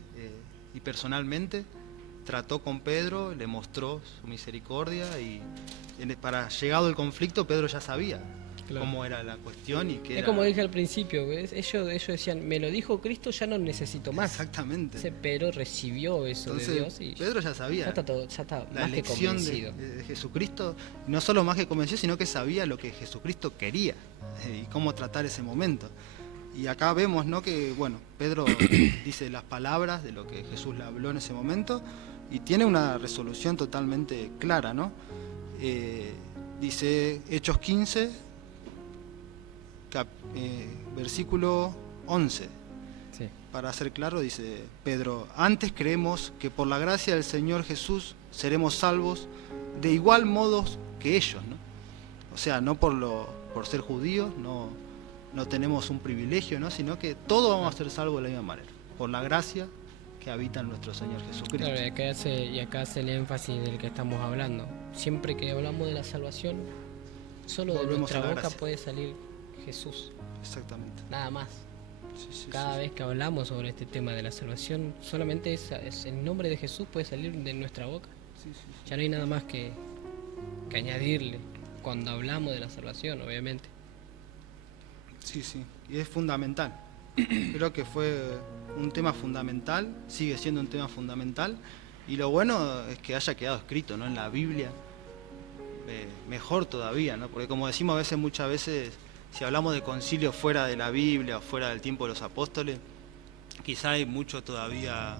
y personalmente, trató con Pedro, le mostró su misericordia y para llegado el conflicto Pedro ya sabía. Claro. Cómo era la cuestión y qué es como dije al principio, ¿ves? Ellos decían, me lo dijo Cristo, ya no necesito más. Exactamente. Ese Pedro recibió eso. Entonces, de Dios y Pedro ya sabía. Ya está la más que convencido. De Jesucristo, no solo más que convencido, sino que sabía lo que Jesucristo quería y cómo tratar ese momento. Y acá vemos, ¿no? Que bueno, Pedro dice las palabras de lo que Jesús le habló en ese momento y tiene una resolución totalmente clara, ¿no? Dice Hechos 15, versículo 11. Sí. Para ser claro, dice Pedro: antes creemos que por la gracia del Señor Jesús seremos salvos de igual modo que ellos, ¿no? O sea, no por ser judíos, no tenemos un privilegio, ¿no? Sino que todos vamos a ser salvos de la misma manera, por la gracia que habita en nuestro Señor Jesucristo. Claro, y acá hace el énfasis del que estamos hablando. Siempre que hablamos de la salvación, solo de nuestra boca puede salir Jesús. Exactamente. Nada más. Sí, Cada vez que hablamos sobre este tema de la salvación, solamente es el nombre de Jesús puede salir de nuestra boca. Ya no hay nada más que añadirle cuando hablamos de la salvación, obviamente. Sí, y es fundamental. Creo que fue un tema fundamental, sigue siendo un tema fundamental, y lo bueno es que haya quedado escrito, ¿no?, en la Biblia, mejor todavía, ¿no? Porque como decimos muchas veces, si hablamos de concilios fuera de la Biblia o fuera del tiempo de los apóstoles, quizá hay mucho todavía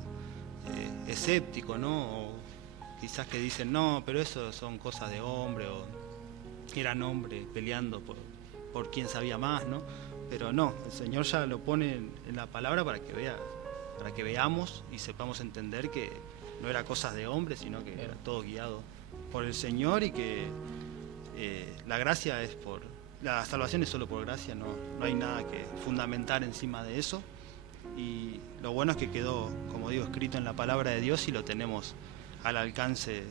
escéptico, ¿no? O quizás que dicen, no, pero eso son cosas de hombre, o eran hombres peleando por quién sabía más, ¿no? Pero no, el Señor ya lo pone en la palabra para que veamos y sepamos entender que no era cosas de hombres, sino que era todo guiado por el Señor, y que la gracia la salvación es solo por gracia, no hay nada que fundamentar encima de eso. Y lo bueno es que quedó, como digo, escrito en la palabra de Dios, y lo tenemos al alcance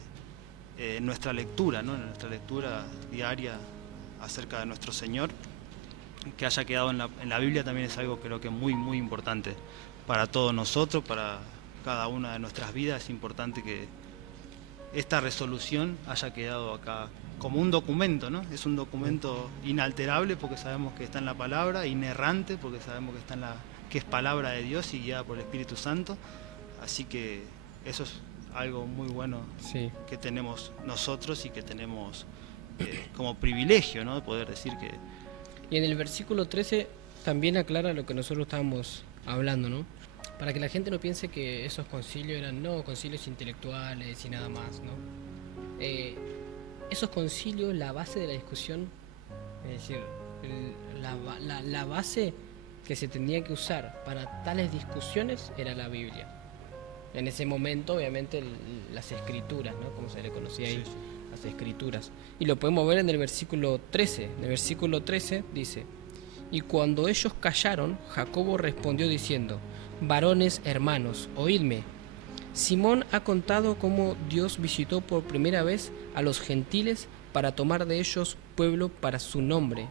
en nuestra lectura, ¿no? En nuestra lectura diaria acerca de nuestro Señor. Que haya quedado en la Biblia también es algo, creo que muy, muy importante para todos nosotros, para cada una de nuestras vidas. Es importante que esta resolución haya quedado acá como un documento, ¿no? Es un documento inalterable porque sabemos que está en la palabra, inerrante porque sabemos que es palabra de Dios y guiada por el Espíritu Santo. Así que eso es algo muy bueno, sí, que tenemos nosotros y que tenemos como privilegio, ¿no?, de poder decir que... Y en el versículo 13 también aclara lo que nosotros estábamos hablando, ¿no? Para que la gente no piense que esos concilios eran concilios intelectuales y nada más, ¿no? Esos concilios, la base de la discusión, es decir, la base que se tenía que usar para tales discusiones era la Biblia. En ese momento, obviamente, las escrituras, ¿no?, como se le conocía ahí. Sí. Las escrituras. Y lo podemos ver en el versículo 13. En el versículo 13 dice: y cuando ellos callaron, Jacobo respondió diciendo: varones hermanos, oídme. Simón ha contado cómo Dios visitó por primera vez a los gentiles para tomar de ellos pueblo para su nombre.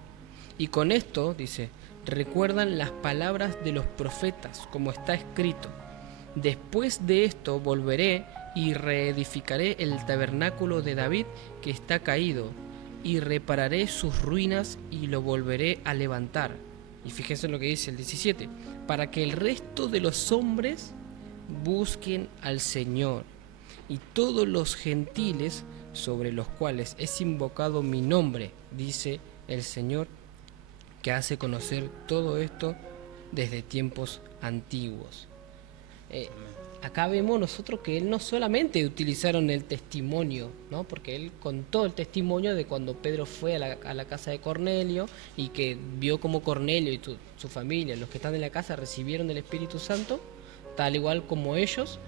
Y con esto, dice, recuerdan las palabras de los profetas, como está escrito: después de esto volveré y reedificaré el tabernáculo de David que está caído, y repararé sus ruinas y lo volveré a levantar. Y fíjense en lo que dice el 17: para que el resto de los hombres busquen al Señor, y todos los gentiles sobre los cuales es invocado mi nombre, dice el Señor, que hace conocer todo esto desde tiempos antiguos. Acá vemos nosotros que él no solamente utilizaron el testimonio, ¿no?, porque él contó el testimonio de cuando Pedro fue a la casa de Cornelio y que vio como Cornelio y su familia, los que están en la casa, recibieron el Espíritu Santo, tal igual como ellos,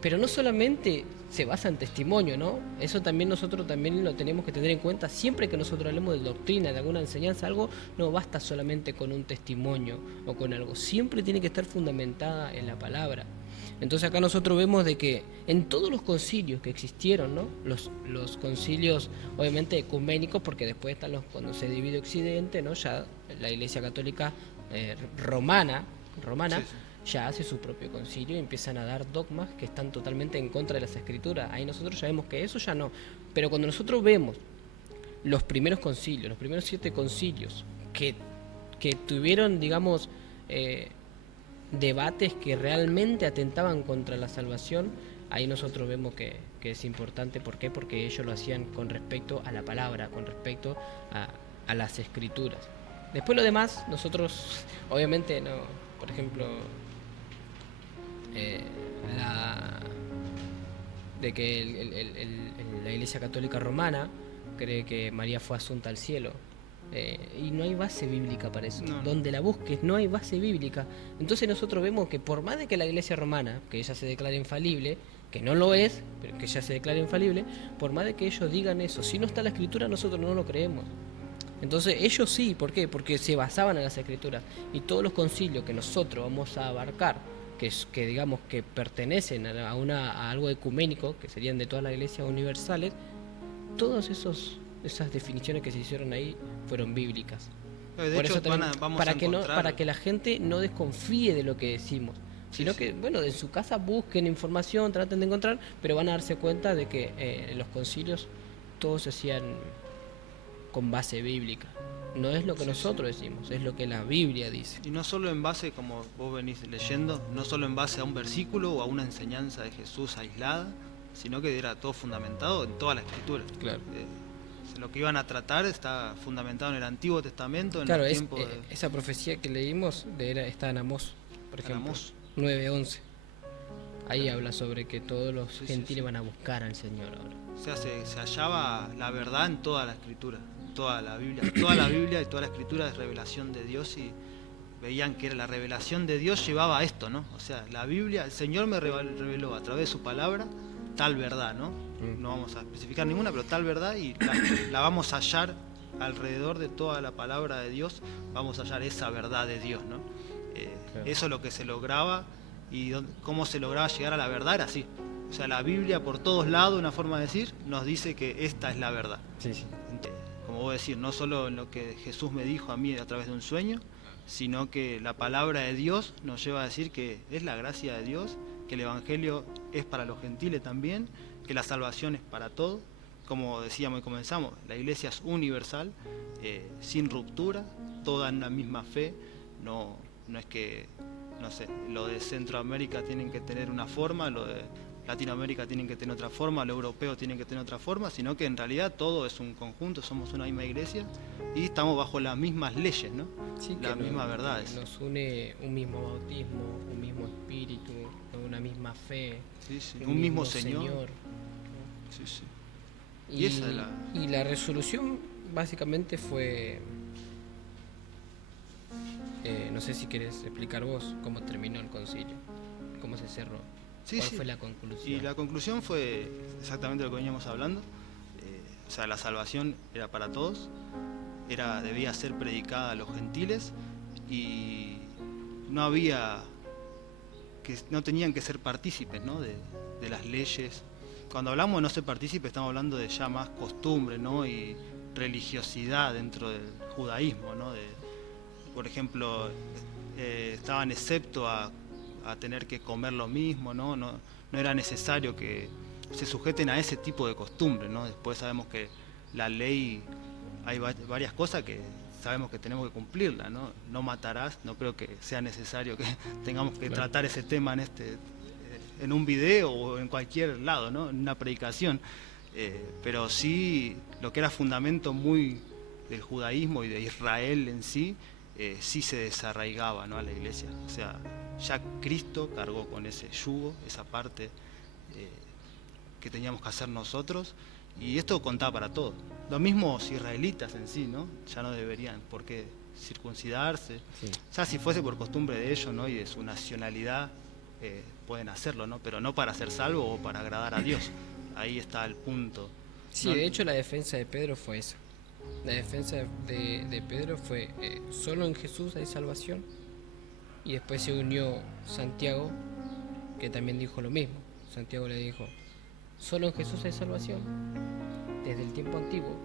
pero no solamente se basa en testimonio, ¿no? Eso también nosotros también lo tenemos que tener en cuenta. Siempre que nosotros hablemos de doctrina, de alguna enseñanza, algo, no basta solamente con un testimonio o con algo, siempre tiene que estar fundamentada en la palabra. Entonces acá nosotros vemos de que en todos los concilios que existieron, ¿no?, los concilios obviamente ecuménicos, porque después están cuando se divide Occidente, ¿no?, ya la Iglesia Católica romana sí, ya hace su propio concilio y empiezan a dar dogmas que están totalmente en contra de las Escrituras. Ahí nosotros ya vemos que eso ya no. Pero cuando nosotros vemos los primeros concilios, los primeros 7 concilios que tuvieron, digamos, debates que realmente atentaban contra la salvación, ahí nosotros vemos que es importante. ¿Por qué? Porque ellos lo hacían con respecto a la palabra, con respecto a las Escrituras. Después lo demás, nosotros obviamente no, por ejemplo, de que la Iglesia Católica Romana cree que María fue asunta al cielo. Y no hay base bíblica para eso. No. Donde la busques no hay base bíblica. Entonces nosotros vemos que por más de que la Iglesia Romana, que ella se declara infalible, que no lo es, pero que ella se declara infalible, por más de que ellos digan eso, si no está la Escritura nosotros no lo creemos. Entonces ellos sí, ¿por qué? Porque se basaban en las Escrituras. Y todos los concilios que nosotros vamos a abarcar, que digamos que pertenecen a algo ecuménico, que serían de todas las iglesias universales, todas esas definiciones que se hicieron ahí fueron bíblicas. De Por hecho, eso también, vamos para a que encontrar... para que la gente no desconfíe de lo que decimos, sino Sí, que, bueno, en su casa busquen información, traten de encontrar, pero van a darse cuenta de que en los concilios todos se hacían con base bíblica. No es lo que nosotros decimos, es lo que la Biblia dice. Y no solo en base, como vos venís leyendo, no solo en base a un versículo o a una enseñanza de Jesús aislada, sino que era todo fundamentado en toda la Escritura. Claro. Lo que iban a tratar está fundamentado en el Antiguo Testamento, en Claro, el tiempo de... esa profecía que leímos está en Amós, por ejemplo, Amós. 9:11. Ahí habla sobre que todos los Sí, gentiles sí. van a buscar al Señor ahora. O sea, se hallaba la verdad en toda la Escritura, en toda la Biblia. Toda la Biblia y toda la Escritura es revelación de Dios, y veían que la revelación de Dios llevaba a esto, ¿no? O sea, la Biblia, el Señor me reveló a través de su palabra tal verdad, ¿no? No vamos a especificar ninguna, pero tal verdad, y la vamos a hallar alrededor de toda la palabra de Dios, vamos a hallar esa verdad de Dios, ¿no? Claro. Eso es lo que se lograba, y cómo se lograba llegar a la verdad era así. O sea, la Biblia por todos lados, una forma de decir, nos dice que esta es la verdad. Sí, sí. Como vos decís, no solo en lo que Jesús me dijo a mí a través de un sueño, sino que la palabra de Dios nos lleva a decir que es la gracia de Dios, que el Evangelio es para los gentiles también, que la salvación es para todos. Como decíamos y comenzamos, la iglesia es universal, sin ruptura, toda en la misma fe. No es que, no sé, lo de Centroamérica tienen que tener una forma, lo de Latinoamérica tienen que tener otra forma, lo europeo tienen que tener otra forma, sino que en realidad todo es un conjunto, somos una misma iglesia y estamos bajo las mismas leyes, ¿no? Sí, las mismas verdades. Nos une un mismo bautismo, un mismo espíritu, una misma fe, Sí, sí. Un mismo Señor. ¿no? Sí, sí. Y esa es y la resolución básicamente fue... no sé si querés explicar vos cómo terminó el concilio, cómo se cerró. Sí, ¿Cuál sí. fue la conclusión? Y la conclusión fue exactamente lo que veníamos hablando. O sea, la salvación era para todos, debía ser predicada a los gentiles, y no tenían que ser partícipes, ¿no? de las leyes. Cuando hablamos de no ser partícipes, estamos hablando de ya más costumbre, ¿no? Y religiosidad dentro del judaísmo, ¿no? Por ejemplo, estaban exceptos a tener que comer lo mismo, ¿no? No era necesario que se sujeten a ese tipo de costumbre, ¿no? Después sabemos que la ley, hay varias cosas que sabemos que tenemos que cumplirla, ¿no? No matarás, no creo que sea necesario que tengamos que tratar ese tema en un video o en cualquier lado, ¿no? En una predicación. Pero sí, lo que era fundamento muy del judaísmo y de Israel en sí, sí se desarraigaba, ¿no? A la iglesia. O sea, ya Cristo cargó con ese yugo, esa parte que teníamos que hacer nosotros, y esto contaba para todos. Los mismos israelitas en sí, ¿no? Ya no deberían por qué circuncidarse. Sí. O sea, si fuese por costumbre de ellos, ¿no? Y de su nacionalidad, pueden hacerlo, ¿no? Pero no para ser salvo o para agradar a Dios. Ahí está el punto. Sí, ¿no? de hecho la defensa de Pedro fue esa. La defensa de Pedro fue solo en Jesús hay salvación. Y después se unió Santiago, que también dijo lo mismo. Santiago le dijo, solo en Jesús hay salvación. Desde el tiempo antiguo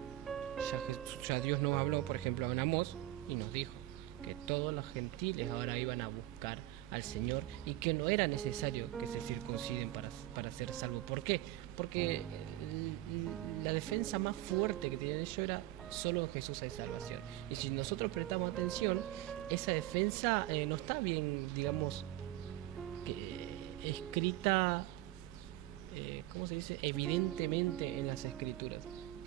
ya Dios nos habló, por ejemplo, en Amós, y nos dijo que todos los gentiles ahora iban a buscar al Señor y que no era necesario que se circunciden para ser salvos. ¿Por qué? Porque la defensa más fuerte que tenían ellos era solo en Jesús hay salvación. Y si nosotros prestamos atención, esa defensa no está bien, digamos, escrita, ¿cómo se dice? Evidentemente en las Escrituras,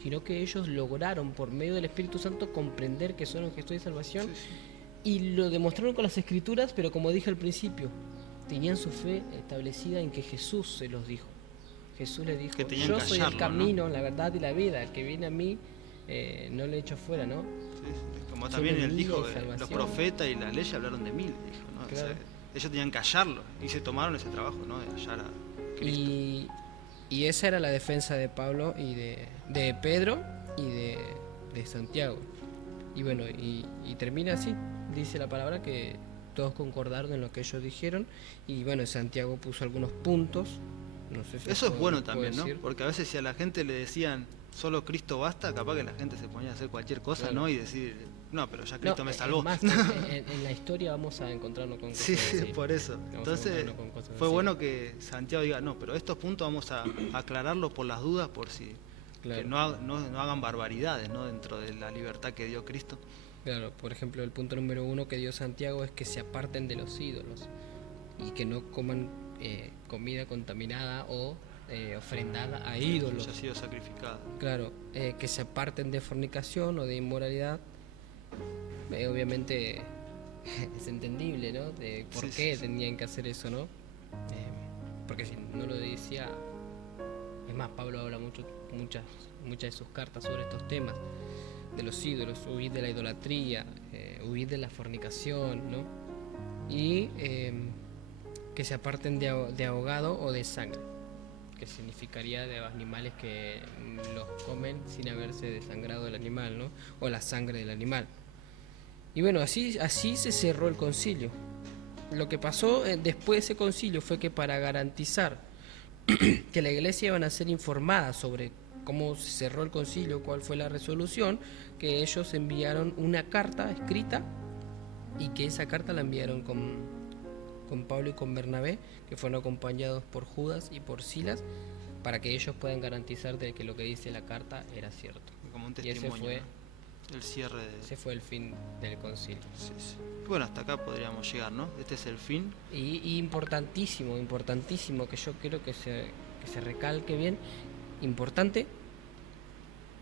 sino que ellos lograron por medio del Espíritu Santo comprender que solo en Jesús hay salvación. Sí, sí. Y lo demostraron con las Escrituras, pero como dije al principio, tenían su fe establecida en que Jesús se los dijo. Jesús le dijo, Que tenían yo que soy el hallarlo, camino, la verdad y la vida, el que viene a mí no le echo fuera, ¿no? Sí. Como Soy también la él vida dijo, y salvación. los profetas y la ley hablaron de mí, dijo, ¿no? Claro. O sea, ellos tenían que hallarlo y se tomaron ese trabajo, ¿no? De hallar a Cristo. Y esa era la defensa de Pablo y de Pedro y de Santiago. Y bueno, y termina así, dice la palabra que todos concordaron en lo que ellos dijeron y bueno, Santiago puso algunos puntos, no sé si Eso es bueno puedo también, ¿no? decir. Porque a veces si a la gente le decían solo Cristo basta, capaz que la gente se ponía a hacer cualquier cosa, Claro. ¿no? Y decir, no, pero ya Cristo No, me salvó. es más, en la historia vamos a encontrarnos con cosas Sí, así. por eso. Vamos a Entonces encontrarnos con cosas fue así. bueno que Santiago diga, no, pero estos puntos vamos a aclararlos por las dudas, por si Claro. que no hagan barbaridades, ¿no? Dentro de la libertad que dio Cristo. Claro, por ejemplo, el punto número 1 que dio Santiago es que se aparten de los ídolos y que no coman comida contaminada o ofrendada a ídolos. Ya ha sido sacrificado. Claro, que se aparten de fornicación o de inmoralidad. Obviamente es entendible, ¿no? De por qué tenían que hacer eso, ¿no? Porque si no lo decía, es más, Pablo habla muchas de sus cartas sobre estos temas, de los ídolos, huir de la idolatría, huir de la fornicación, ¿no? Y que se aparten de ahogado o de sangre, que significaría de animales que los comen sin haberse desangrado el animal, ¿no? O la sangre del animal. Y bueno, así se cerró el concilio. Lo que pasó después de ese concilio fue que para garantizar que la iglesia iban a ser informada sobre cómo se cerró el concilio, cuál fue la resolución, que ellos enviaron una carta escrita y que esa carta la enviaron con Pablo y con Bernabé, que fueron acompañados por Judas y por Silas, para que ellos puedan garantizar de que lo que dice la carta era cierto. Como un Y ese testimonio, fue, ¿no? El cierre de... ese fue el fin del concilio. Sí. Bueno, hasta acá podríamos llegar, ¿no? Este es el fin. Y importantísimo, que yo quiero que se recalque bien, importante,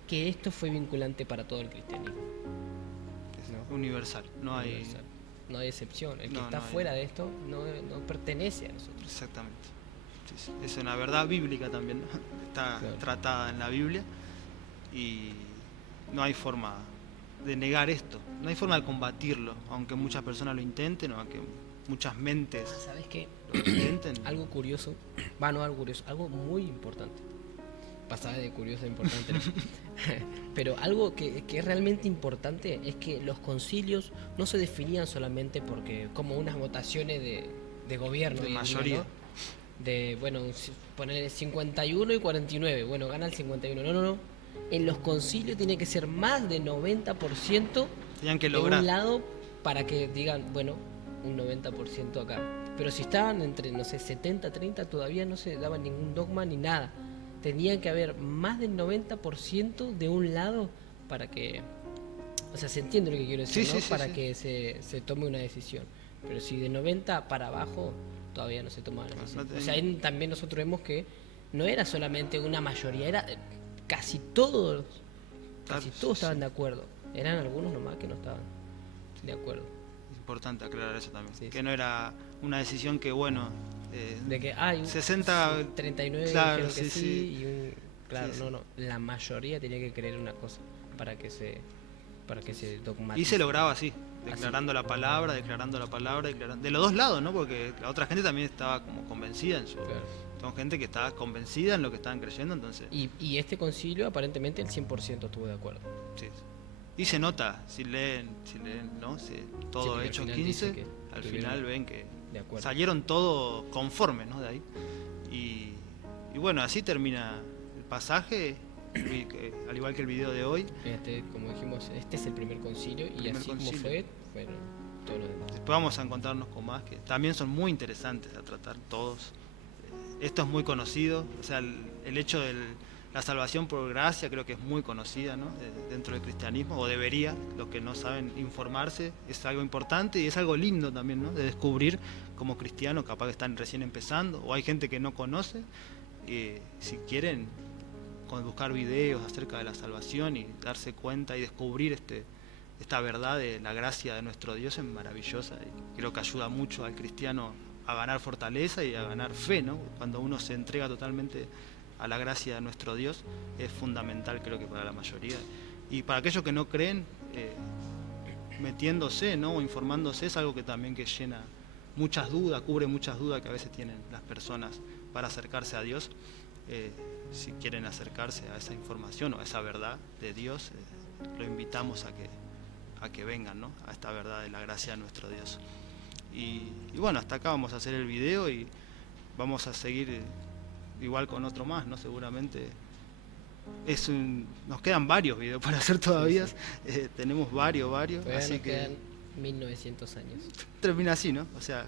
que esto fue vinculante para todo el cristianismo. Es universal, no hay... Universal. No hay excepción. El que No, está no hay- fuera de esto no pertenece a nosotros. Exactamente. Sí. Es una verdad bíblica también, ¿no? Está Claro. tratada en la Biblia y no hay forma de negar esto, no hay forma de combatirlo, aunque muchas personas lo intenten o aunque muchas mentes ¿Sabes qué? lo intenten. Algo curioso, algo muy importante. Pasaba de curioso a importante, ¿no? Pero algo que es realmente importante es que los concilios no se definían solamente porque como unas votaciones de gobierno, De hoy en día, mayoría. ¿no? De, bueno, poner 51 y 49, bueno, gana el 51. No. En los concilios tiene que ser más de 90% Tenían que de lograr. un lado para que digan, bueno, un 90% acá. Pero si estaban entre, no sé, 70-30, todavía no se daba ningún dogma ni nada. Tenían que haber más del 90% de un lado para que... O sea, se entiende lo que quiero decir, Sí, ¿no? sí, Para sí. que se tome una decisión. Pero si de 90 para abajo, todavía no se tomaba la decisión. no O sea, también nosotros vemos que no era solamente una mayoría, era casi todos estaban de acuerdo. Eran algunos nomás que no estaban de acuerdo. Es importante aclarar eso también, Sí, que sí. no era una decisión que, bueno, De que hay 60, 39 claro, dijeron que sí, sí, sí. y un... Claro, Sí, sí. no. La mayoría tenía que creer una cosa para que se dogmatice. y se lograba así, declarando la palabra, de los dos lados, ¿no? Porque la otra gente también estaba como convencida en su... Claro. Son gente que estaba convencida en lo que estaban creyendo, entonces... Y este concilio aparentemente el 100% estuvo de acuerdo. Sí. Y se nota, si leen, ¿no? Todo porque al Hechos final 15, dice que al estuvieron final ven que de acuerdo. salieron todos conformes, ¿no? De ahí. Y bueno, así termina el pasaje, al igual que el video de hoy. Como dijimos, este es el primer concilio y Primer así concilio. como fue, bueno, todo lo demás. Después vamos a encontrarnos con más que también son muy interesantes a tratar todos. Esto es muy conocido, o sea, el hecho de la salvación por gracia creo que es muy conocida, ¿no? Dentro del cristianismo, o debería, los que no saben informarse, es algo importante y es algo lindo también, ¿no? De descubrir como cristianos, capaz que están recién empezando, o hay gente que no conoce, si quieren buscar videos acerca de la salvación y darse cuenta y descubrir esta verdad de la gracia de nuestro Dios es maravillosa y creo que ayuda mucho al cristiano a ganar fortaleza y a ganar fe, ¿no? Cuando uno se entrega totalmente a la gracia de nuestro Dios es fundamental, creo que para la mayoría. Y para aquellos que no creen, metiéndose, ¿no? O informándose es algo que también que llena muchas dudas, cubre muchas dudas que a veces tienen las personas para acercarse a Dios. Si quieren acercarse a esa información o a esa verdad de Dios, lo invitamos a que vengan, ¿no? A esta verdad de la gracia de nuestro Dios. Y bueno, hasta acá vamos a hacer el video y vamos a seguir igual con otro más, ¿no? Seguramente nos quedan varios videos para hacer todavía. Sí, sí. Tenemos varios, todavía así nos que quedan 1900 años. Termina así, ¿no? O sea,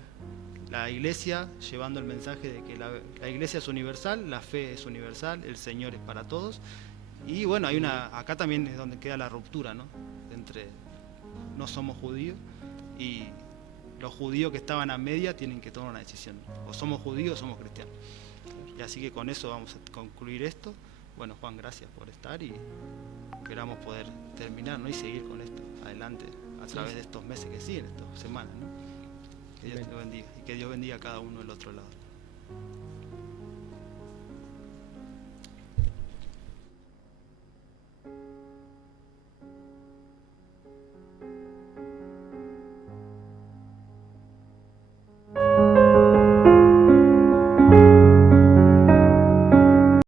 la iglesia llevando el mensaje de que la iglesia es universal, la fe es universal, el Señor es para todos. Y bueno, acá también es donde queda la ruptura, ¿no? Entre no somos judíos y los judíos que estaban a media tienen que tomar una decisión. O somos judíos o somos cristianos. Y así que con eso vamos a concluir esto. Bueno, Juan, gracias por estar y esperamos poder terminar, ¿no? Y seguir con esto adelante a través de estos meses que siguen, estas semanas, ¿no? Que Dios te bendiga y que Dios bendiga a cada uno del otro lado.